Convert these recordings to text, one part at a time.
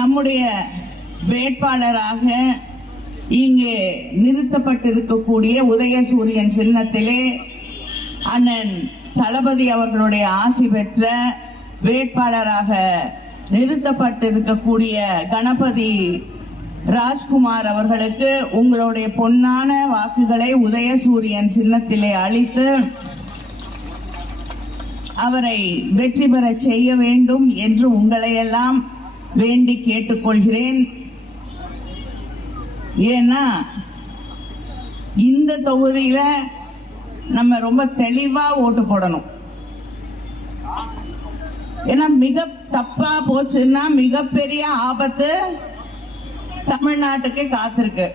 நம்முடைய வேட்பாளராக இங்கே நிறுத்தப்பட்டிருக்கக்கூடிய உதயசூரியன் சின்னத்திலே அண்ணன் தளபதி அவர்களுடைய ஆசி பெற்ற வேட்பாளராக நிறுத்தப்பட்டிருக்கக்கூடிய கணபதி ராஜ்குமார் அவர்களுக்கு உங்களுடைய பொன்னான வாக்குகளை உதயசூரியன் சின்னத்திலே அளித்து அவரை வெற்றி பெற செய்ய வேண்டும் என்று உங்களையெல்லாம் வேண்டி கேட்டுக்கொள்கிறேன். ஏன்னா இந்த தொகுதியில நம்ம ரொம்ப தெளிவா ஓட்டு போடணும். ஏன்னா மிக தப்பா போச்சுன்னா மிகப்பெரிய ஆபத்து தமிழ்நாட்டுக்கு காத்திருக்கு.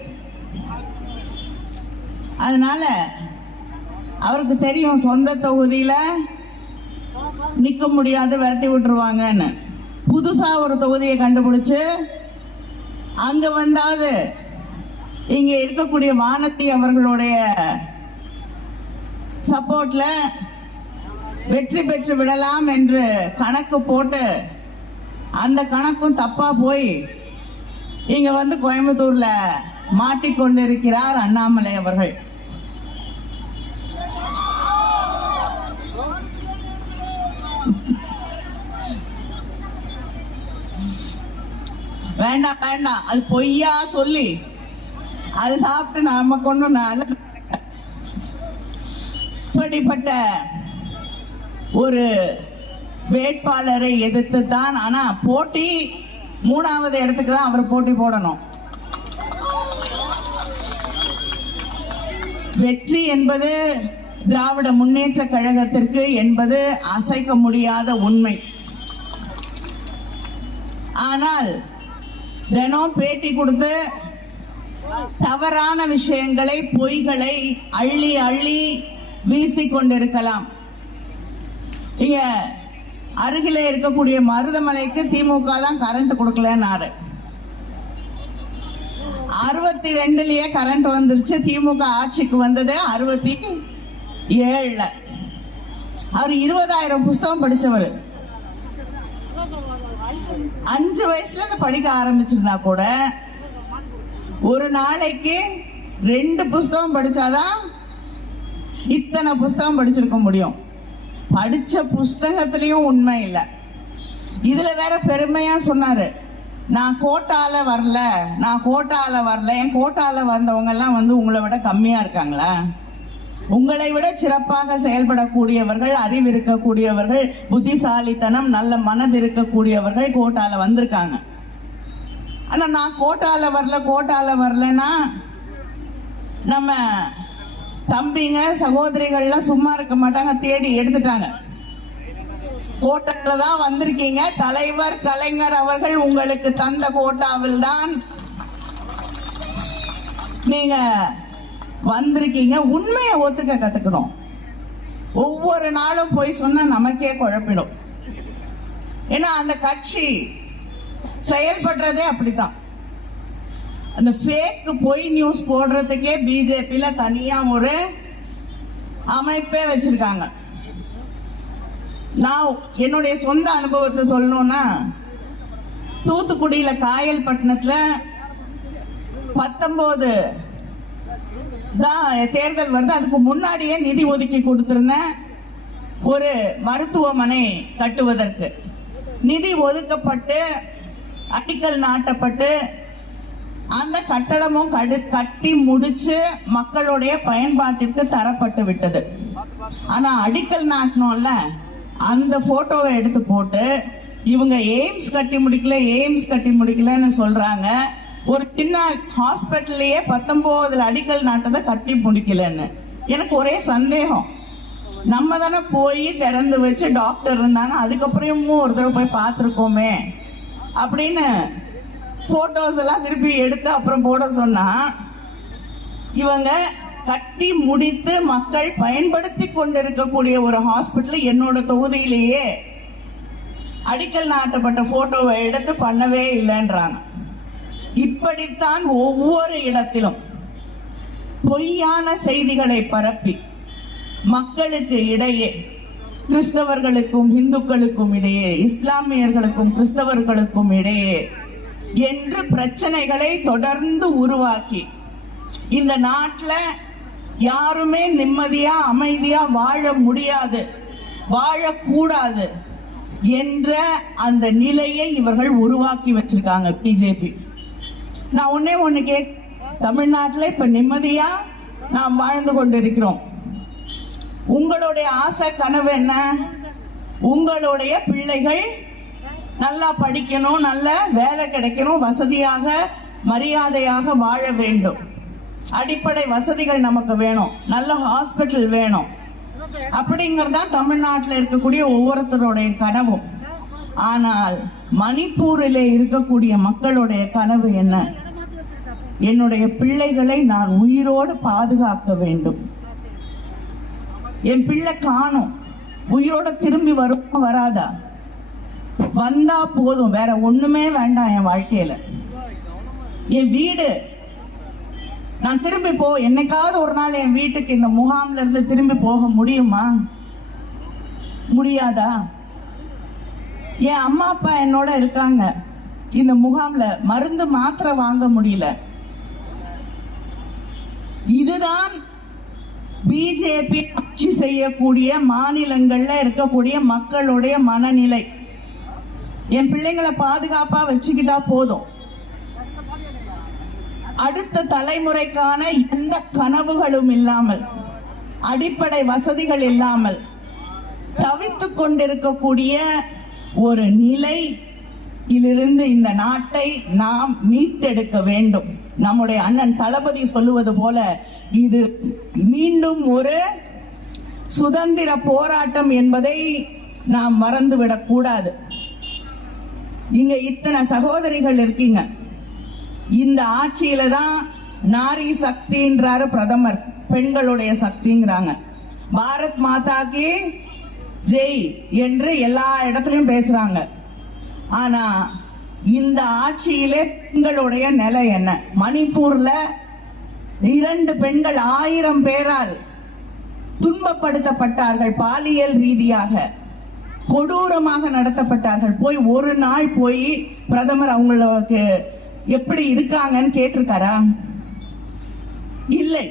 அதனால அவருக்கு தெரியும் சொந்த தொகுதியில நிக்க முடியாது, விரட்டி விட்டுருவாங்கன்னு. புதுசா ஒரு தொகுதியை கண்டுபிடிச்சு அங்க வந்தாவது இங்க இருக்கக்கூடிய வானதி அவர்களுடைய சப்போர்ட்ல வெற்றி பெற்று விடலாம் என்று கணக்கு போட்டு அந்த கணக்கும் தப்பா போய் இங்க வந்து கோயம்புத்தூர்ல மாட்டிக்கொண்டிருக்கிறார் அண்ணாமலை அவர்கள். வேண்டாம் வேண்டாம், அது பொய்யா சொல்லி அது சாப்பிட்டு நாம கொண்டு நல்லது. இப்படிப்பட்ட ஒரு வேட்பாளரை எதிர்த்து தான், ஆனா போட்டி 3வது இடத்துக்கு தான் அவர் போட்டி போடணும். வெற்றி என்பது திராவிட முன்னேற்ற கழகத்திற்கு என்பது அசைக்க முடியாத உண்மை. ஆனால் தினம் பேட்டி கொடுத்து தவறான விஷயங்களை, பொய்களை அள்ளி அள்ளி வீசிக்கொண்டிருக்கலாம். இங்க அருகிலே இருக்கக்கூடிய மருதமலைக்கு திமுக தான் கரண்ட் கொடுக்கலன்னாரு. 62லயே கரண்ட் வந்துருச்சு. திமுக ஆட்சிக்கு வந்தது 67ல. அவர் 20,000 புஸ்தகம் படிச்சவர். 5 வயசுல இருந்து படிக்க ஆரம்பிச்சிருந்தா கூட ஒரு நாளைக்கு 2 புஸ்தகம் படிச்சாதான் இத்தனை புஸ்தகம் படிச்சிருக்க முடியும். படிச்ச புஸ்தகத்திலையும் உண்மை இல்லை. இதுல வேற பெருமையா சொன்னாரு, நான் கோட்டால வரல, நான் கோட்டால வரல. என் கோட்டால வந்தவங்க எல்லாம் வந்து உங்களை விட கம்மியா இருக்காங்களா? உங்களை விட சிறப்பாக செயல்படக்கூடியவர்கள், அறிவு இருக்கக்கூடியவர்கள், புத்திசாலித்தனம், நல்ல மனது இருக்கக்கூடியவர்கள் கோட்டால வந்திருக்காங்க. ஆனா நான் கோட்டால வரல, கோட்டால வரலன்னா நம்ம தம்பிங்க சகோதரிகள்லாம் சும்மா இருக்க மாட்டாங்க, தேடி எடுத்துட்டாங்க. கோட்டால தான் வந்திருக்கீங்க. தலைவர் கலைஞர் அவர்கள் உங்களுக்கு தந்த கோட்டாவில் தான் நீங்க வந்திருக்கீங்க. உண்மையை ஒத்துக்க கத்துக்கணும். ஒவ்வொரு நாளும் போய் சொன்னா நமக்கே குழப்பிடும். ஏன்னா அந்த கட்சி செயல்படுறதே அப்படித்தான். அந்த ஃபேக் பொய் நியூஸ் போடுறதுக்கே பிஜேபியில தனியா ஒரு அமைப்பே வச்சிருக்காங்க. நான் என்னுடைய சொந்த அனுபவத்தை சொல்லணும்னா, தூத்துக்குடியில காயல்பட்டினத்துல 19 தான் தேர்தல் வந்து அதுக்கு முன்னாடியே நிதி ஒதுக்கி கொடுத்திருந்தேன் ஒரு மருத்துவமனை கட்டுவதற்கு. நிதி ஒதுக்கப்பட்டு அடிக்கல் நாட்டப்பட்டு அந்த கட்டடமும் கட்டி முடிச்சு மக்களுடைய பயன்பாட்டிற்கு தரப்பட்டு விட்டது. ஆனா அடிக்கல் நாட்டணும்ல, அந்த போட்டோவை எடுத்து போட்டு இவங்க எய்ம்ஸ் கட்டி முடிக்கல, எய்ம்ஸ் கட்டி முடிக்கலன்னு சொல்றாங்க. ஒரு சின்ன ஹாஸ்பிட்டல்லையே 19 அடிக்கல் நாட்டதை கட்டி முடிக்கலன்னு. எனக்கு ஒரே சந்தேகம், நம்ம தானே போய் திறந்து வச்சு டாக்டர் இருந்தாங்க, அதுக்கப்புறமும் ஒரு தடவை போய் பார்த்துருக்கோமே அப்படின்னு போட்டோஸ் எல்லாம் திருப்பி எடுத்து அப்புறம் போட சொன்னா, இவங்க கட்டி முடித்து மக்கள் பயன்படுத்தி கொண்டிருக்கக்கூடிய ஒரு ஹாஸ்பிட்டல் என்னோட தொகுதியிலேயே அடிக்கல் நாட்டப்பட்ட போட்டோவை எடுத்து பண்ணவே இல்லைன்றாங்க. இப்படித்தான் ஒவ்வொரு இடத்திலும் பொய்யான செய்திகளை பரப்பி மக்களுக்கு இடையே, கிறிஸ்தவர்களுக்கும் இந்துக்களுக்கும் இடையே, இஸ்லாமியர்களுக்கும் கிறிஸ்தவர்களுக்கும் இடையே என்று பிரச்சனைகளை தொடர்ந்து உருவாக்கி இந்த நாட்டில் யாருமே நிம்மதியா அமைதியா வாழ முடியாது, வாழக்கூடாது என்ற அந்த நிலையை இவர்கள் உருவாக்கி வச்சிருக்காங்க பிஜேபி. நான் ஒண்ணு தமிழ்நாட்டில் இப்ப நிம்மதியா நாம் வாழ்ந்து கொண்டிருக்கிறோம். உங்களுடைய ஆசை கனவு என்ன? உங்களுடைய பிள்ளைகள் நல்லா படிக்கணும், நல்ல வேலை கிடைக்கணும், வசதியாக மரியாதையாக வாழ வேண்டும். அடிப்படை வசதிகள் நமக்கு வேணும், நல்ல ஹாஸ்பிட்டல் வேணும். அப்படிங்கறதான் தமிழ்நாட்டில் இருக்கக்கூடிய ஒவ்வொருத்தருடைய கனவும். ஆனால் மணிப்பூரிலே இருக்கக்கூடிய மக்களுடைய கனவு என்ன? என்னுடைய பிள்ளைகளை நான் உயிரோடு பாதுகாக்க வேண்டும். என் பிள்ளை காணும், உயிரோட திரும்பி வரும் வராதா? வந்தா போதும், வேற ஒண்ணுமே வேண்டாம் என் வாழ்க்கையில. என் வீடு நான் திரும்பி என்னைக்காவது ஒரு நாள் என் வீட்டுக்கு இந்த முகாம்ல இருந்து திரும்பி போக முடியுமா? முடியாதா? என் அம்மா அப்பா என்னோட இருக்காங்க, இந்த முகாம்ல மருந்து மாத்திரை வாங்க முடியல. இதுதான் பிஜேபி ஆட்சி செய்யக்கூடிய மாநிலங்கள்ல இருக்கக்கூடிய மக்களுடைய மனநிலை. என் பிள்ளைங்களை பாதுகாப்பா வச்சுக்கிட்டா போதும், அடுத்த தலைமுறைக்கான எந்த கனவுகளும் இல்லாமல், அடிப்படை வசதிகள் இல்லாமல் தவித்துக் கொண்டிருக்கக்கூடிய ஒரு நிலையிலிருந்து இந்த நாட்டை நாம் மீட்டெடுக்க வேண்டும். நம்முடைய அண்ணன் தளபதி சொல்லுவது போல இது மீண்டும் ஒரு சுதந்திர போராட்டம் என்பதை நாம் மறந்துவிடக் கூடாது. இங்க இத்தனை சகோதரிகள் இருக்கீங்க. இந்த ஆட்சியில தான் நாரி சக்தின்றாரு பிரதமர், பெண்களுடைய சக்திங்கிறாங்க. பாரத் மாதாக்கு ஜெய் என்று எல்லா இடத்துலயும் பேசுறாங்க. ஆனா இந்த ஆட்சியிலே பெண்களுடைய நிலை என்ன? மணிப்பூர்ல 2 பெண்கள் 1000 பேரால் துன்பப்படுத்தப்பட்டார்கள், பாலியல் ரீதியாக கொடூரமாக நடத்தப்பட்டார்கள். ஒரு நாள் பிரதமர் அவங்களுக்கு எப்படி இருக்காங்கன்னு கேட்டிருக்காரா? இல்லை.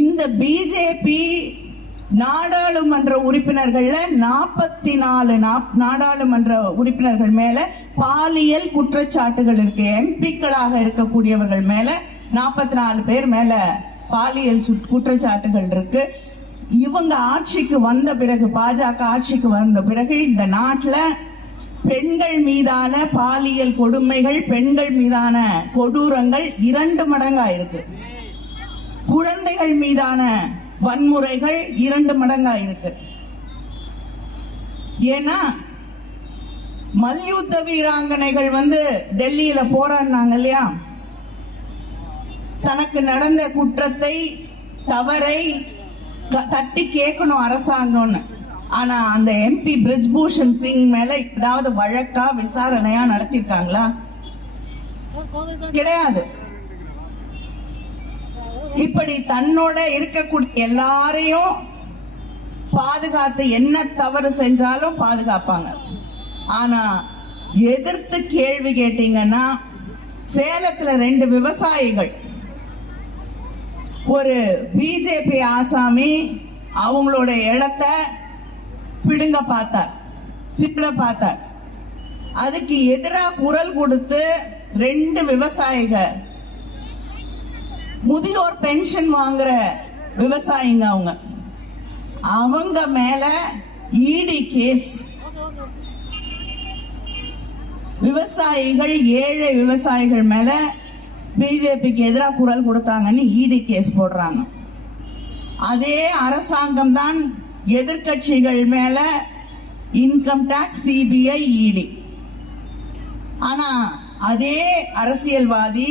இந்த பிஜேபி நாடாளுமன்ற உறுப்பினர்கள்ல 44 நாடாளுமன்ற உறுப்பினர்கள் மேல பாலியல் குற்றச்சாட்டுகள் இருக்கு. எம்பிக்களாக இருக்கக்கூடியவர்கள் மேல 44 பேர் மேல பாலியல் குற்றச்சாட்டுகள் இருக்கு. இவங்க ஆட்சிக்கு வந்த பிறகு, பாஜக ஆட்சிக்கு வந்த பிறகு இந்த நாட்டில் பெண்கள் மீதான பாலியல் கொடுமைகள், பெண்கள் மீதான கொடூரங்கள் 2 மடங்கா இருக்கு. குழந்தைகள் மீதான வன்முறைகள் 2 மடங்கா இருக்கு. ஏன்னா மல்யுத்த வீராங்கனைகள் டெல்லியில போராடினாங்க இல்லையா? தனக்கு நடந்த குற்றத்தை, தவறை தட்டி கேட்கணும் அரசாங்கம்னு. ஆனா அந்த எம்பி பிரிஜ்பூஷன் சிங் மேல ஏதாவது வழக்கா விசாரணையா நடத்திருக்காங்களா? கிடையாது. இப்படி தன்னோட இருக்கக்கூடிய எல்லாரையும் பாதுகாத்து என்ன தவறு செஞ்சாலும் பாதுகாப்பாங்க. ஆனா எதிர்த்து கேள்வி கேட்டீங்கன்னா, சேலத்துல 2 விவசாயிகள், ஒரு பிஜேபி ஆசாமி அவங்களோட இடத்தை பிடுங்க பார்த்தார், திருட பார்த்தார். அதுக்கு எதிராக குரல் கொடுத்து 2 விவசாயிகள், முதியோர் பென்ஷன் வாங்குற விவசாயிங்க, அவங்க மேல இடி கேஸ். விவசாயிகள், ஏழை விவசாயிகள் மேல பிஜேபிக்கு எதிராக குரல் கொடுத்தாங்கன்னு இடி கேஸ் போடுறாங்க. அதே அரசாங்கம் தான் எதிர்கட்சிகள் மேல இன்கம் டாக்ஸ், சிபிஐ, இடி. ஆனா அதே அரசியல்வாதி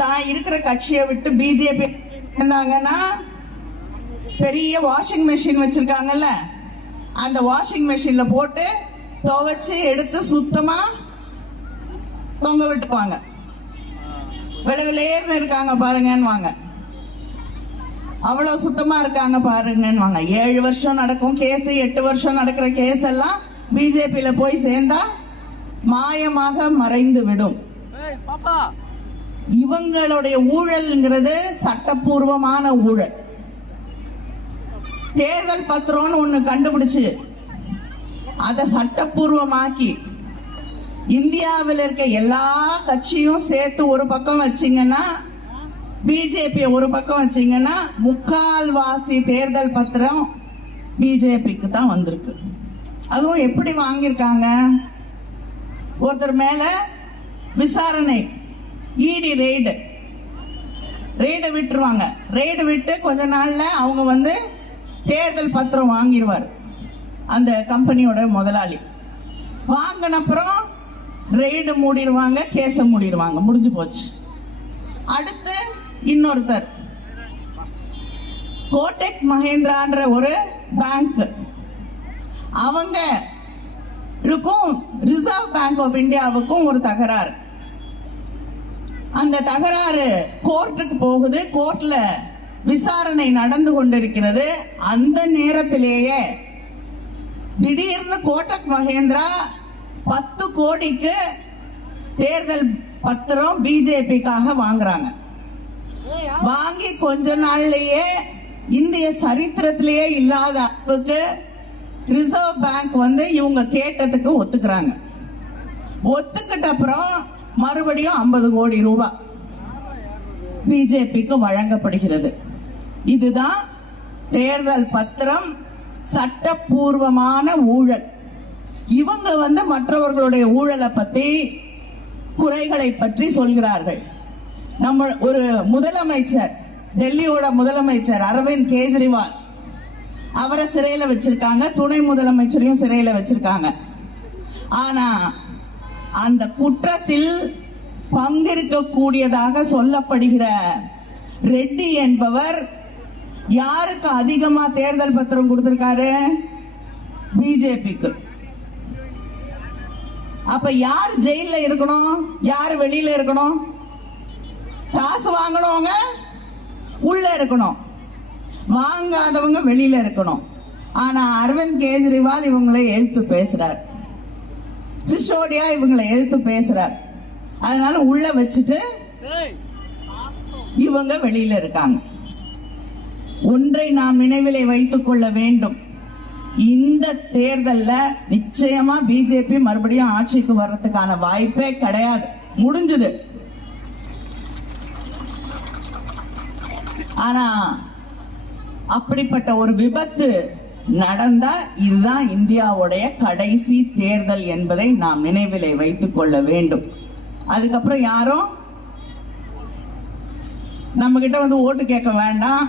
தான் இருக்கிற கட்சியை விட்டு பிஜேபி இருந்தாங்கன்னா, பெரிய வாஷிங் மெஷின் வச்சிருக்காங்கல்ல, அந்த வாஷிங் மெஷின்ல போட்டு துவைச்சு எடுத்து சுத்தமா தொங்க விட்டுவாங்க. விளைவிலேர்னு இருக்காங்க பாருங்கன்னு, அவ்வளவு சுத்தமா இருக்காங்க பாருங்கன்னு. 7 வருஷம் நடக்கும் கேஸ், 8 வருஷம் நடக்கிற கேஸ் எல்லாம் பிஜேபியில போய் சேர்ந்தா மாயமாக மறைந்து விடும். இவங்களுடைய ஊழல்ங்கிறது சட்டப்பூர்வமான ஊழல். தேர்தல் பத்திரம்னு ஒண்ணு கண்டுபிடிச்சு அதை சட்டப்பூர்வமாக்கி இந்தியாவில் இருக்க எல்லா கட்சியும் சேர்த்து ஒரு பக்கம் வச்சீங்கன்னா, பிஜேபி ஒரு பக்கம் வச்சீங்கன்னா, முக்கால்வாசி தேர்தல் பத்திரம் பிஜேபிக்கு தான் வந்திருக்கு. அதுவும் எப்படி வாங்கியிருக்காங்க? ஒருத்தர் மேல விசாரணை, இடி ரெய்டு விட்டுருவாங்க. ரெய்டு விட்டு கொஞ்ச நாள்ல அவங்க தேர்தல் பத்திரம் வாங்கிடுவார் அந்த கம்பெனியோட முதலாளி. வாங்கின அப்புறம் ரெய்டு மூடிடுவாங்க, கேஸ மூடிடுவாங்க, முடிஞ்சு போச்சு. அடுத்து இன்னொருத்தர் கோடெக் மஹேந்திரான்ற ஒரு பேங்க், அவங்களுக்கும் ரிசர்வ் பேங்க் ஆஃப் இந்தியாவுக்கும் ஒரு தகராறு. அந்த தகராறு கோர்ட்டுக்கு போகுது. கோர்ட்ல விசாரணை நடந்து கொண்டிருக்கிறது. அந்த நேரத்திலேயே திடீர்னு கோடக் மஹேந்திரா 10 கோடிக்கு தேர்தல் பத்திரம் பிஜேபிக்காக வாங்குறாங்க. வாங்கி கொஞ்ச நாள்லயே இந்திய சரித்திரத்திலேயே இல்லாத அளவுக்கு ரிசர்வ் பேங்க் இவங்க கேட்டதுக்கு ஒத்துக்கிறாங்க. ஒத்துக்கிட்ட அப்புறம் மறுபடியும் 50 கோடி ரூபாய் பிஜேபிக்கு வழங்கப்படுகிறது. இதுதான் தேர்தல் பத்திரம், சட்டப்பூர்வமான ஊழல். இவங்க மற்றவர்களுடைய ஊழலை பத்தி, குறைகளை பற்றி சொல்கிறார்கள். நம்ம ஒரு முதலமைச்சர், டெல்லியோட முதலமைச்சர் அரவிந்த் கெஜ்ரிவால், அவரை சிறையில வச்சிருக்காங்க. துணை முதலமைச்சரையும் சிறையில வச்சிருக்காங்க. ஆனா அந்த குற்றத்தில் பங்கேற்கக்கூடியதாக சொல்லப்படுகிற ரெட்டி என்பவர் யாருக்கு அதிகமா தேர்தல் பத்திரம் கொடுத்திருக்காரு? பிஜேபிக்கு. அப்ப யார் ஜெயில இருக்கணும், யார் வெளியில இருக்கணும்? காசு வாங்கணுங்க உள்ள இருக்கணும், வாங்காதவங்க வெளியில இருக்கணும். ஆனா அரவிந்த் கெஜ்ரிவால் இவங்களை எதிர்த்து பேசுறார், சிசோடியா இவங்களை எதிர்த்து பேசுறார். அதனால உள்ள வச்சுட்டு இவங்க வெளியில இருக்காங்க. ஒன்றை நாம் நினைவிலே வைத்துக் கொள்ள வேண்டும், இந்த தேர்தல்ல நிச்சயமா பிஜேபி மறுபடியும் ஆட்சிக்கு வர்றதுக்கான வாய்ப்பே கிடையாது, முடிஞ்சது. ஆனா அப்படிப்பட்ட ஒரு விபத்து நடந்தா இதுதான் இந்தியாவுடைய கடைசி தேர்தல் என்பதை நாம் நினைவிலே வைத்துக் கொள்ள வேண்டும். அதுக்கப்புறம் யாரும் நம்ம கிட்ட ஓட்டு கேட்க வேண்டாம்,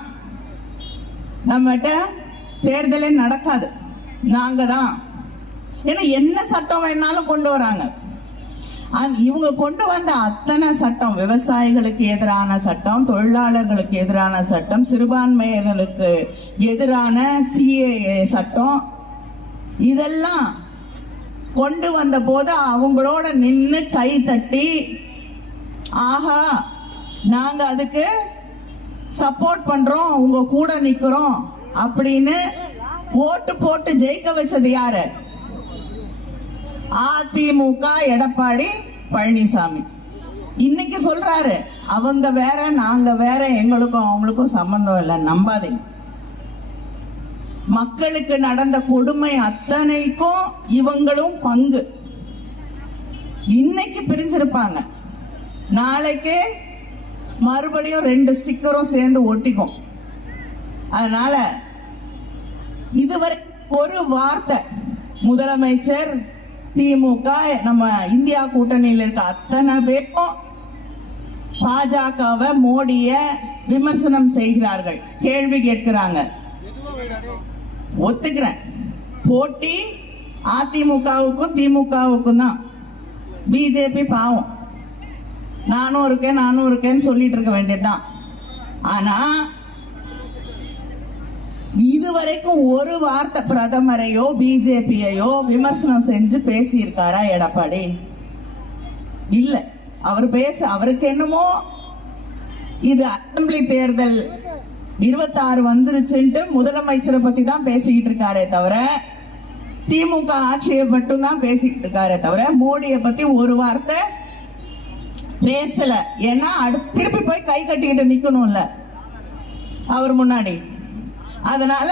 நம்மகிட்ட தேர்தலே நடக்காது, நாங்க தான். ஏன்னா என்ன சட்டம் வேணாலும் கொண்டு வராங்க. இவங்க கொண்டு வந்த அத்தனை சட்டம், விவசாயிகளுக்கு எதிரான சட்டம், தொழிலாளர்களுக்கு எதிரான சட்டம், சிறுபான்மையினருக்கு எதிரான சிஏஏ சட்டம், இதெல்லாம் கொண்டு வந்த போது அவங்களோட நின்று கை தட்டி, ஆஹா நாங்க அதுக்கு சப்போர்ட் பண்றோம், உங்க கூட நிக்கிறோம் அப்படின்னு ஓட்டு போட்டு ஜெயிக்க வச்சது யாரு? அதிமுக எடப்பாடி பழனிசாமி. இன்னைக்கு சொல்றாரு அவங்க வேற நாங்க வேற, எங்களுக்கும் அவங்களுக்கும் சம்பந்தம் இல்லை, நம்பாதீங்க. மக்களுக்கு நடந்த கொடுமை அத்தனைக்கும் இவங்களும் பங்கு. இன்னைக்கு பிரிஞ்சிருப்பாங்க, நாளைக்கு மறுபடியும் 2 ஸ்டிக்கரும் சேர்ந்து ஒட்டிக்கும். அதனால இதுவரை ஒரு வார்த்தை முதலமைச்சர், திமுக, நம்ம இந்தியா கூட்டணியில் இருக்க அத்தனை பேரும் பாஜகவை, மோடிய விமர்சனம் செய்கிறார்கள், கேள்வி கேட்கிறாங்க. ஒத்துக்கிறேன், போட்டி அதிமுகவுக்கும் திமுகவுக்கும் தான். பிஜேபி பாவம், நானும் இருக்கேன்னு சொல்லிட்டு இருக்க வேண்டியதுதான். ஆனா இதுவரைக்கும் ஒரு வார்த்தை பிரதமரையோ பிஜேபியையோ விமர்சனம் செஞ்சு பேசி இருக்காரா எடப்பாடி? இல்ல. அவருக்கு என்னமோ இது அசெம்பிளி தேர்தல் 26 வந்துருச்சுன்ட்டு முதலமைச்சரை பத்தி தான் பேசிக்கிட்டு இருக்காரே தவிர திமுக ஆட்சியை மட்டும் தான் பேசிக்கிட்டு இருக்காரே தவிர மோடியை பத்தி ஒரு வார்த்தை பேசல. ஏன்னா திருப்பி போய் கை கட்டிக்கிட்டு நிக்கணும்ல அவர் முன்னாடி. அதனால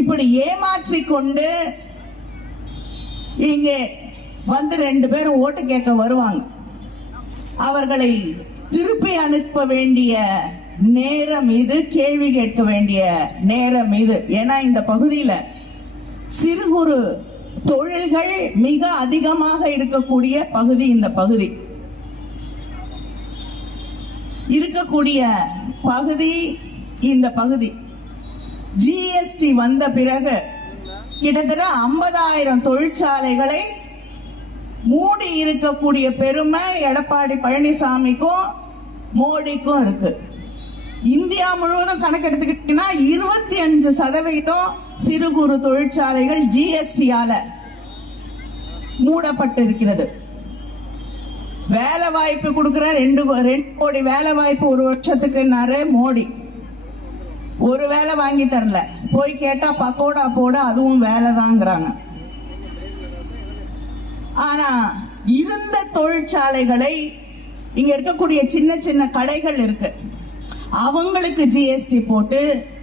இப்படி ஏமாற்றி கொண்டு இங்கே வந்து 2 பேரும் ஓட்டு கேட்க வருவாங்க. அவர்களை திருப்பி அனுப்ப வேண்டிய நேரம் இது, கேள்வி கேட்க வேண்டிய நேரம் இது. ஏன்னா இந்த பகுதியில் சிறு குறு தொழில்கள் மிக அதிகமாக இருக்கக்கூடிய பகுதி இந்த பகுதி. இருக்கக்கூடிய பகுதி இந்த பகுதி. ஜிஎஸ்டி வந்த பிறகு கிட்டத்தட்ட 50,000 தொழிற்சாலைகளை மூடி இருக்கக்கூடிய பெருமை எடப்பாடி பழனிசாமிக்கும் மோடிக்கும் இருக்கு. இந்தியா முழுவதும் கணக்கெடுத்துக்கிட்டீங்கன்னா 25% சிறு குறு தொழிற்சாலைகள் ஜிஎஸ்டியால மூடப்பட்டிருக்கிறது. வேலை வாய்ப்பு கொடுக்கிற 2 கோடி வேலை வாய்ப்பு ஒரு வருஷத்துக்குன்னாரு மோடி. ஒரு வேலை வாங்கி தரல. போய் கேட்டா பக்கோடா போட அதுவும் வேலை தாங்கிறாங்க. ஆனா இருந்த தொழிற்சாலைகளை இங்க இருக்கக்கூடிய சின்ன சின்ன கடைகள் இருக்கு, அவங்களுக்கு ஜிஎஸ்டி போட்டு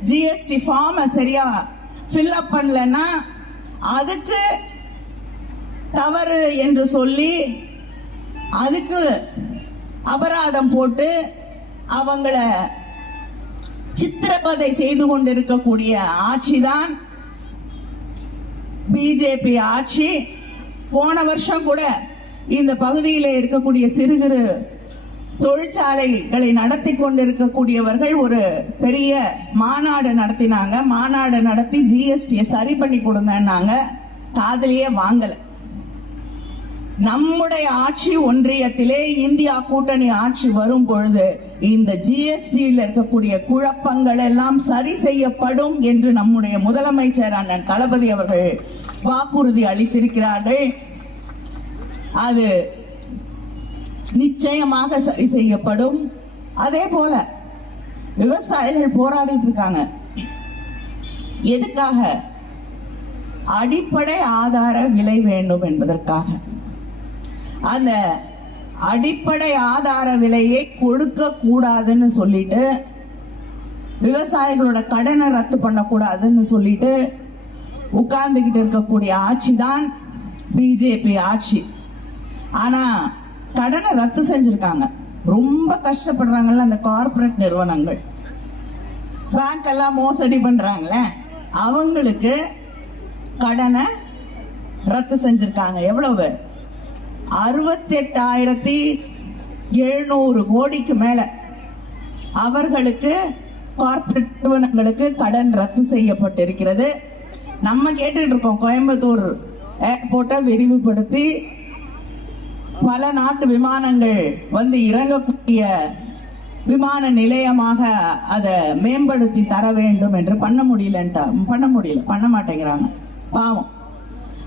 ஜிஎஸ்டி ஃபார்மை சரியா ஃபில்அப் பண்ணலன்னா அதுக்கு தவறு என்று சொல்லி அதுக்கு அபராதம் போட்டு அவங்கள சித்திரவதை செய்து கொண்டிருக்கக்கூடிய ஆட்சிதான் பிஜேபி ஆட்சி. போன வருஷம் கூட இந்த பகுதியில் இருக்கக்கூடிய சிறு குறு தொழிற்சாலைகளை நடத்தி கொண்டிருக்கக்கூடியவர்கள் ஒரு பெரிய மாநாடு நடத்தினாங்க. மாநாடு நடத்தி ஜிஎஸ்டியை சரி பண்ணி கொடுங்கன்னாங்க. காதலியே வாங்கல. நம்முடைய ஆட்சி ஒன்றியத்திலே இந்தியா கூட்டணி ஆட்சி வரும் பொழுது இந்த ஜிஎஸ்டியில் இருக்கக்கூடிய குழப்பங்கள் எல்லாம் சரி செய்யப்படும் என்று நம்முடைய முதலமைச்சர் அண்ணன் தளபதி அவர்கள் வாக்குறுதி அளித்திருக்கிறார்கள். அது நிச்சயமாக சரி செய்யப்படும். அதே போல விவசாயிகள் போராடிட்டு இருக்காங்க. எதுக்காக? அடிப்படை ஆதார விலை வேண்டும் என்பதற்காக. அந்த அடிப்படை ஆதார விலையை கொடுக்க கூடாதுன்னு சொல்லிட்டு, விவசாயிகளோட கடனை ரத்து பண்ணக்கூடாதுன்னு சொல்லிட்டு உட்கார்ந்துகிட்டு இருக்கக்கூடிய ஆட்சி தான் பிஜேபி ஆட்சி. ஆனா கடனை ரத்து செஞ்சிருக்காங்க. ரொம்ப கஷ்டப்படுறாங்கல்ல அந்த கார்ப்பரேட் நிறுவனங்கள், பேங்க் எல்லாம் மோசடி பண்றாங்களே, அவங்களுக்கு கடனை ரத்து செஞ்சிருக்காங்க. எவ்வளவு? 68,700 கோடிக்கு மேல அவர்களுக்கு கார்ப்பரேட் நிறுவனங்களுக்கு கடன் ரத்து செய்யப்பட்டிருக்கிறது. நம்ம கேட்டுட்டு இருக்கோம், கோயம்புத்தூர் ஏர்போர்ட்டை விரிவுபடுத்தி பல நாட்டு விமானங்கள் வந்து இறங்கக்கூடிய விமான நிலையமாக அதை மேம்படுத்தி தர வேண்டும் என்று பண்ண முடியல, பண்ண மாட்டேங்கிறாங்க பாவம்.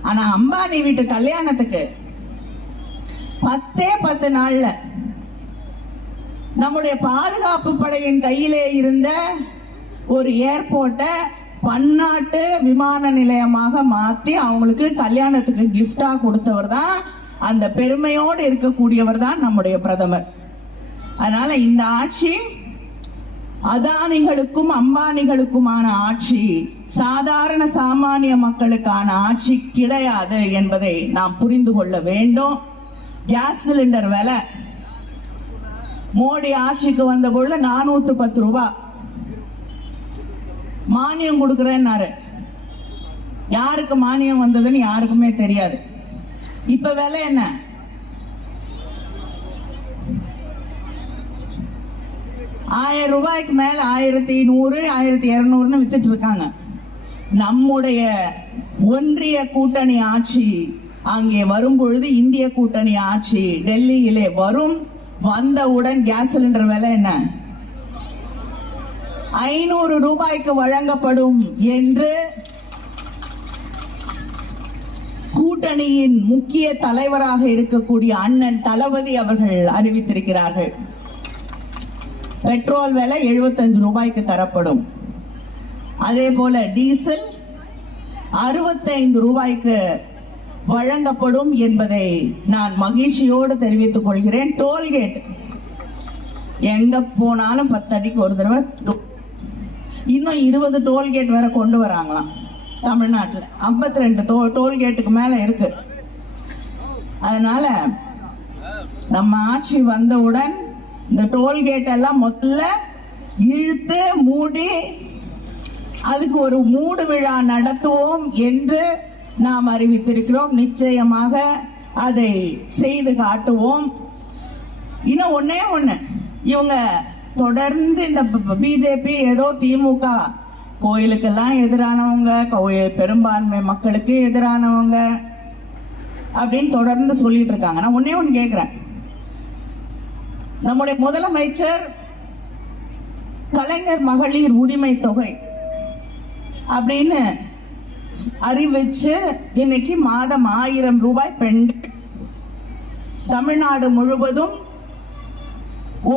ஆனா அம்பானி வீட்டு கல்யாணத்துக்கு 10 நாள்ல நம்முடைய பாதுகாப்பு படையின் கையிலே இருந்த ஒரு ஏர்போர்ட்டை பன்னாட்டு விமான நிலையமாக மாத்தி அவங்களுக்கு கல்யாணத்துக்கு கிஃப்டா கொடுத்தவர் தான், அந்த பெருமையோடு இருக்கக்கூடியவர் தான் நம்முடைய பிரதமர். அதனால இந்த ஆட்சி அதானிகளுக்கும் அம்பானிகளுக்குமான ஆட்சி, சாதாரண சாமானிய மக்களுக்கான ஆட்சி கிடையாது என்பதை நாம் புரிந்து கொள்ள வேண்டும். கேஸ் சிலிண்டர் விலை மோடி ஆட்சிக்கு வந்த பொழுது 410 ரூபாய் மானியம் கொடுக்கிறேன்னாரு. யாருக்கு மானியம் வந்ததுன்னு யாருக்குமே தெரியாது. இப்ப விலை என்ன? ₹1000 மேல 1100, 1200 வித்துட்டு இருக்காங்க. நம்முடைய ஒன்றிய கூட்டணி ஆட்சி அங்கே வரும் பொழுது, இந்திய கூட்டணி ஆட்சி டெல்லியிலே வரும். வந்தவுடன் கேஸ் சிலிண்டர் விலை என்ன? 500 ரூபாய்க்கு வழங்கப்படும் என்று கூட்டணியின் முக்கிய தலைவராக இருக்கக்கூடிய அண்ணன் தளபதி அவர்கள் அறிவித்திருக்கிறார்கள். பெட்ரோல் விலை 75 ரூபாய்க்கு தரப்படும். அதே போல டீசல் 65 ரூபாய்க்கு வழங்கப்படும் என்பதை நான் மகிழ்ச்சியோடு தெரிவித்துக் கொள்கிறேன். டோல்கேட் எங்க போனாலும் 10 அடிக்கு ஒரு தடவை, இன்னும் 20 டோல்கேட் வேற கொண்டு வராங்களாம் தமிழ்நாட்டில். 52 டோல்கேட்டுக்கு மேல இருக்கு. அதனால நம்ம ஆட்சி வந்தவுடன் இந்த டோல்கேட் எல்லாம் முதல்ல இழுத்து மூடி அதுக்கு ஒரு மூடு விழா நடத்துவோம் என்று நாம் அறிவித்திருக்கிறோம். நிச்சயமாக அதை செய்து காட்டுவோம். இன்னும் ஒண்ணு, இவங்க தொடர்ந்து இந்த பிஜேபி ஏதோ திமுக கோயிலுக்கெல்லாம் எதிரானவங்க, கோயில் பெரும்பான்மை மக்களுக்கு எதிரானவங்க அப்படின்னு தொடர்ந்து சொல்லிட்டு இருக்காங்க. நான் ஒண்ணு கேட்கிறேன், நம்முடைய முதலமைச்சர் கலைஞர் மகளிர் உரிமை தொகை அப்படின்னு அறிவிச்சு இன்னைக்கு மாதம் 1000 ரூபாய் பெண்கள் தமிழ்நாடு முழுவதும்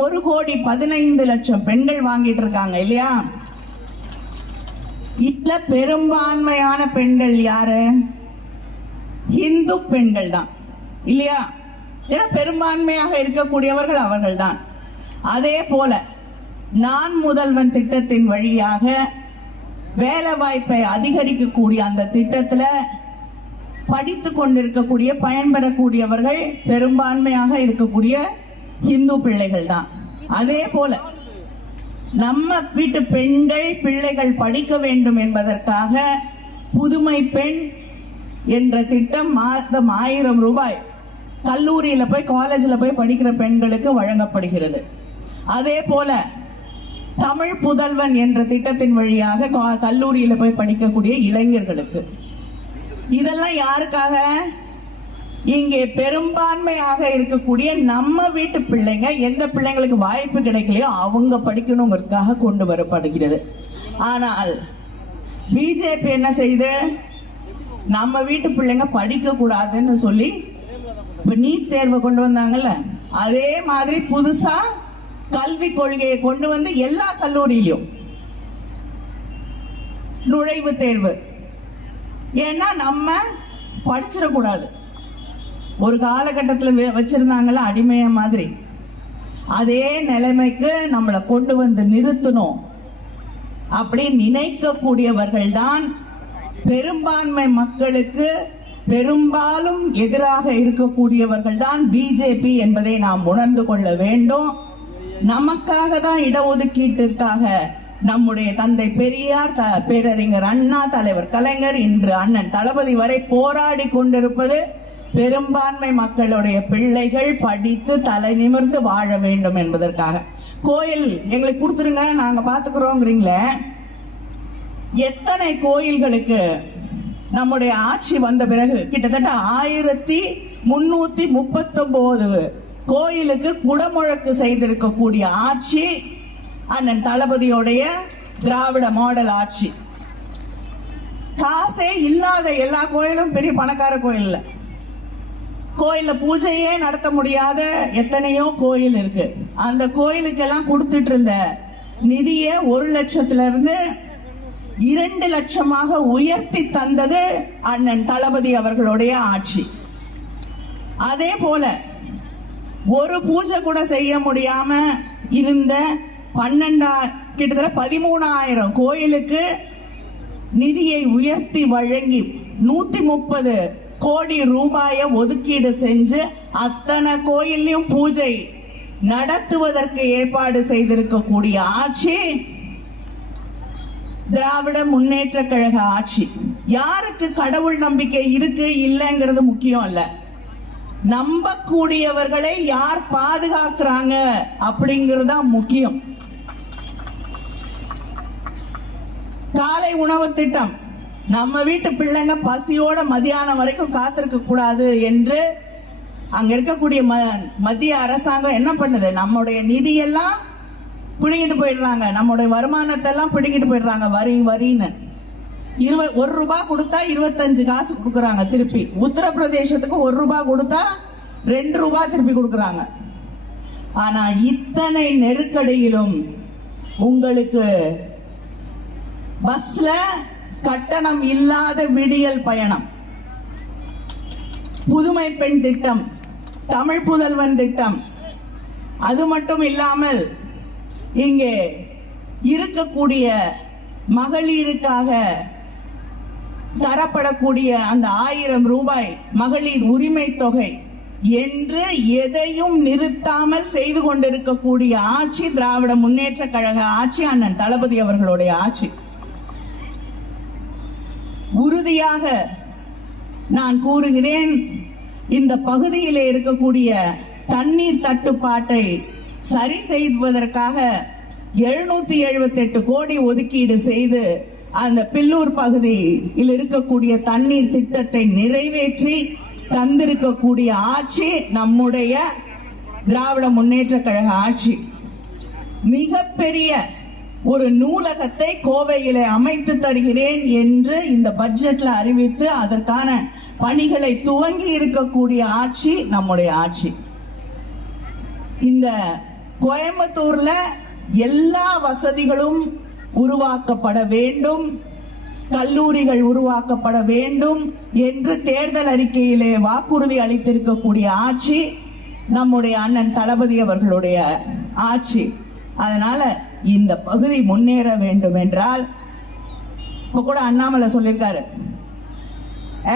1,15,00,000 பெண்கள் வாங்கிட்டு இருக்காங்க இல்லையா? இதுல பெரும்பான்மையான பெண்கள் யாரு? இந்து பெண்கள் தான் இல்லையா? ஏன்னா பெரும்பான்மையாக இருக்கக்கூடியவர்கள் அவர்கள் தான். அதே போல நான் முதல்வன் திட்டத்தின் வழியாக வேலை வாய்ப்பை அதிகரிக்கக்கூடிய அந்த திட்டத்துல படித்து கொண்டிருக்கக்கூடிய பயன்பெறக்கூடியவர்கள் பெரும்பான்மையாக இருக்கக்கூடிய இந்து பிள்ளைகள் தான். அதே போல நம்ம வீட்டு பெண்கள் பிள்ளைகள் படிக்க வேண்டும் என்பதற்காக புதுமை பெண் என்ற திட்டம் மாதம் 1000 ரூபாய் கல்லூரியில போய் காலேஜ்ல போய் படிக்கிற பெண்களுக்கு வழங்கப்படுகிறது. அதே போல தமிழ் புதல்வன் என்ற திட்டத்தின் வழியாக கல்லூரியில போய் படிக்கக்கூடிய இளைஞர்களுக்கு. இதெல்லாம் யாருக்காக? இங்கே பெரும்பான்மையாக இருக்கக்கூடிய நம்ம வீட்டு பிள்ளைங்க, எந்த பிள்ளைங்களுக்கு வாய்ப்பு கிடைக்கலையோ அவங்க படிக்கணுங்கிறதுக்காக கொண்டு வரப்படுகிறது. ஆனால் பிஜேபி என்ன செய்யுது? நம்ம வீட்டு பிள்ளைங்க படிக்க கூடாதுன்னு சொல்லி இப்ப நீட் தேர்வை கொண்டு வந்தாங்கல்ல, அதே மாதிரி புதுசா கல்வி கொள்கையை கொண்டு வந்து எல்லா கல்லூரியிலும் நுழைவு தேர்வு. ஏன்னா நம்ம படிச்சிடக்கூடாது. ஒரு காலகட்டத்தில் வச்சிருந்தாங்கல்ல அடிமைய மாதிரி, அதே நிலைமைக்கு நம்மளை கொண்டு வந்து நிறுத்தணும் அப்படி நினைக்கக்கூடியவர்கள் தான் பெரும்பான்மை மக்களுக்கு பெரும்பாலும் எதிராக இருக்கக்கூடியவர்கள் தான் பிஜேபி என்பதை நாம் உணர்ந்து கொள்ள வேண்டும். நமக்காக தான் இடஒதுக்கீட்டிற்காக நம்முடைய தந்தை பெரியார், பேரறிஞர் அண்ணா, தலைவர் கலைஞர், இன்று அண்ணன் தளபதி வரை போராடி கொண்டிருப்பது பெரும்பான்மை மக்களுடைய பிள்ளைகள் படித்து தலை நிமிர்ந்து வாழ வேண்டும் என்பதற்காக. கோயில் எங்களுக்கு கொடுத்துருங்க நாங்க பாத்துக்கிறோங்கிறீங்களே, எத்தனை கோயில்களுக்கு நம்முடைய ஆட்சி வந்த பிறகு கிட்டத்தட்ட 1339 கோயிலுக்கு குடமுழக்கு செய்திருக்கக்கூடிய ஆட்சி அண்ணன் தளபதியோடைய திராவிட மாடல் ஆட்சி. காசே இல்லாத எல்லா கோயிலும் பெரிய பணக்கார கோயில் இல்ல, கோயில்ல பூஜையே நடத்த முடியாத எத்தனையோ கோயில் இருக்கு. அந்த கோயிலுக்கெல்லாம் கொடுத்துட்டு இருந்த நிதியை 1 லட்சத்திலிருந்து 2 லட்சமாக உயர்த்தி தந்தது அண்ணன் தளபதி அவர்களுடைய ஆட்சி. அதே போல ஒரு பூஜை கூட செய்ய முடியாம இருந்த கிட்டத்தட்ட 13,000 கோயிலுக்கு நிதியை உயர்த்தி வழங்கி 130 கோடி ரூபாயை ஒதுக்கீடு செஞ்சு அத்தனை கோயிலையும் பூஜை நடத்துவதற்கு ஏற்பாடு செய்திருக்கக்கூடிய ஆட்சி திராவிட முன்னேற்ற கழக ஆட்சி. யாருக்கு கடவுள் நம்பிக்கை இருக்கு இல்லைங்கிறது முக்கியம் அல்ல, நம்பக்கூடியவர்களை யார் பாதுகாக்கிறாங்க அப்படிங்கிறது தான் முக்கியம். காலை உணவு திட்டம், நம்ம வீட்டு பிள்ளைங்க பசியோட மதியானம் வரைக்கும் காத்திருக்க கூடாது என்று அங்க இருக்கக்கூடிய மத்திய அரசாங்கம் என்ன பண்ணுது? நம்முடைய நிதியெல்லாம் பிடிங்கிட்டு போயிடுறாங்க, நம்முடைய வருமானத்தை எல்லாம் பிடிங்கிட்டு போயிடுறாங்க. வரின்னு 1 ரூபாய் கொடுத்தா 25 காசு கொடுக்கறாங்க திருப்பி. உத்தரப்பிரதேசத்துக்கு 1 ரூபாய் கொடுத்தா 2 ரூபாய் திருப்பி கொடுக்கறாங்க. ஆனா இத்தனை நெருக்கடியிலும் உங்களுக்கு பஸ்ல கட்டணம் இல்லாத விடியல் பயணம், புதுமை பெண் திட்டம், தமிழ் புதல்வன் திட்டம், அது மட்டும் இல்லாமல் இங்கே இருக்கக்கூடிய மகளிருக்காக தரப்படக்கூடிய அந்த 1000 ரூபாய் மகளிர் உரிமை தொகை என்று எதையும் நிறுத்தாமல் செய்து கொண்டிருக்கக்கூடிய ஆட்சி திராவிட முன்னேற்ற கழக ஆட்சி, அண்ணன் தளபதி அவர்களுடைய ஆட்சி. உறுதியாக நான் கூறுகிறேன், இந்த பகுதியிலே இருக்கக்கூடிய தண்ணீர் தட்டுப்பாட்டை சரி செய்வதற்காக 778 கோடி ஒதுக்கீடு செய்து அந்த பில்லூர் பகுதியில் இருக்கக்கூடிய தண்ணீர் திட்டத்தை நிறைவேற்றி தந்திருக்கக்கூடிய ஆட்சி நம்முடைய திராவிட முன்னேற்ற கழக ஆட்சி. மிகப்பெரிய ஒரு நூலகத்தை கோவையிலே அமைத்து தருகிறேன் என்று இந்த பட்ஜெட்ல அறிவித்து அதற்கான பணிகளை துவங்கி இருக்கக்கூடிய ஆட்சி நம்முடைய ஆட்சி. இந்த கோயம்புத்தூர்ல எல்லா வசதிகளும் உருவாக்கப்பட வேண்டும், கல்லூரிகள் உருவாக்கப்பட வேண்டும் என்று தேர்தல் அறிக்கையிலே வாக்குறுதி அளித்திருக்கக்கூடிய ஆட்சி நம்முடைய அண்ணன் தளபதி அவர்களுடைய ஆட்சி. அதனால இந்த பகுதி முன்னேற வேண்டும் என்றால், இப்ப கூட அண்ணாமலை சொல்லியிருக்காரு,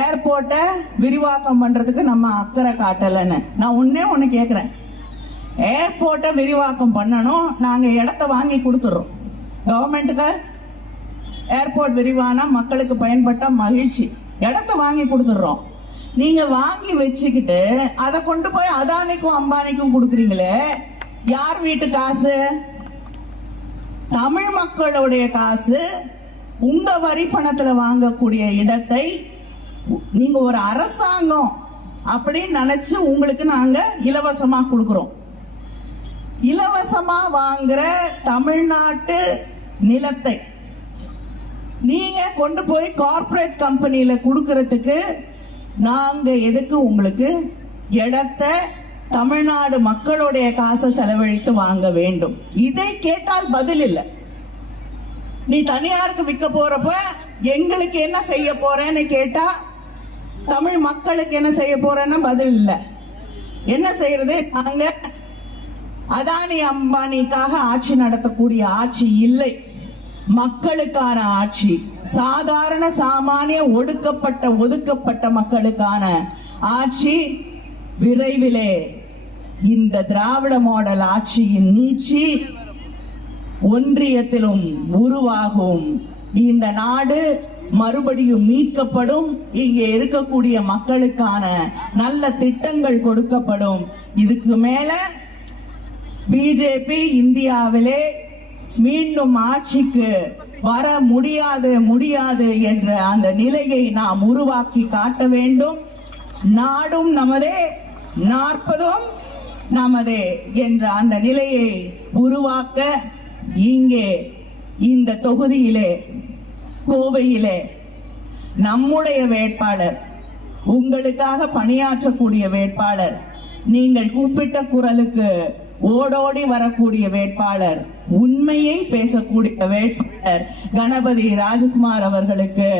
ஏர்போர்ட்டை விரிவாக்கம் பண்றதுக்கு நம்ம அக்கறை காட்டலன்னு. நான் ஒண்ணு கேட்கிறேன், ஏர்போர்ட்டை விரிவாக்கம் பண்ணணும், நாங்க இடத்த வாங்கி கொடுத்துறோம் கவர்மெண்ட்டுக்கு. ஏர்போர்ட் விரிவானா மக்களுக்கு பயன்பட்ட மகிழ்ச்சி, இடத்த வாங்கி கொடுத்துடுறோம். நீங்க வாங்கி வச்சுக்கிட்டு அதை கொண்டு போய் அதானிக்கும் அம்பானிக்கும் கொடுக்குறீங்களே, யார் வீட்டு காசு? தமிழ் மக்களுடைய காசு. உங்க வரி பணத்துல வாங்கக்கூடிய இடத்தை நீங்க ஒரு அரசாங்கம் அப்படின்னு நினைச்சு உங்களுக்கு நாங்க இலவசமா கொடுக்கிறோம். இலவசமா வாங்குற தமிழ்நாட்டு நிலத்தை நீங்க கொண்டு போய் கார்ப்பரேட் கம்பெனியில கொடுக்கறதுக்கு நாங்க எதுக்கு உங்களுக்கு இடத்தை தமிழ்நாடு மக்களுடைய காசை செலவழித்து வாங்க வேண்டும்? இதை கேட்டால் பதில் இல்லை. நீ தனியாருக்கு விற்க போறப்ப எங்களுக்கு என்ன செய்ய போறேன்னு கேட்டா, தமிழ் மக்களுக்கு என்ன செய்ய போறேன்னு பதில் இல்லை. என்ன செய்யறது? நாங்க அதானி அம்பானிக்காக ஆட்சி நடத்தக்கூடிய ஆட்சி இல்லை, மக்களுக்கான ஆட்சி. சாதாரண சாமானிய ஒதுக்கப்பட்ட மக்களுக்கான ஆட்சி. விரைவிலே இந்த திராவிட மாடல் ஆட்சியின் நீட்சி ஒன்றியத்திலும் உருவாகும். இந்த நாடு மறுபடியும் மீட்கப்படும். இங்கே இருக்கக்கூடிய மக்களுக்கான நல்ல திட்டங்கள் கொடுக்கப்படும். இதுக்கு மேல பிஜேபி இந்தியாவிலே மீண்டும் ஆட்சிக்கு வர முடியாது என்ற அந்த நிலையை நாம் உருவாக்கி காட்ட வேண்டும். நாடும் நமதே, 40ம் நமதே என்ற அந்த நிலையை உருவாக்க இங்கே இந்த தொகுதியிலே, கோவையிலே நம்முடைய வேட்பாளர், உங்களுக்காக பணியாற்றக்கூடிய வேட்பாளர், நீங்கள் கூப்பிட்ட குரலுக்கு ஓடோடி வரக்கூடிய வேட்பாளர், உண்மையை பேசக்கூடிய வேட்பாளர் கணபதி ராஜகுமார் அவர்களுக்கு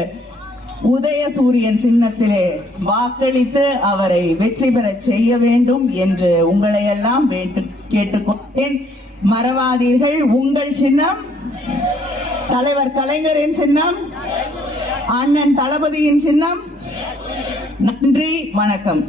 உதயசூரியன் சின்னத்திலே வாக்களித்து அவரை வெற்றி பெற செய்ய வேண்டும் என்று உங்களை எல்லாம் கேட்டுக்கொண்டேன். மறவாதீர்கள், உங்கள் சின்னம் தலைவர் கலைஞரின் சின்னம், அண்ணன் தளபதியின் சின்னம். நன்றி, வணக்கம்.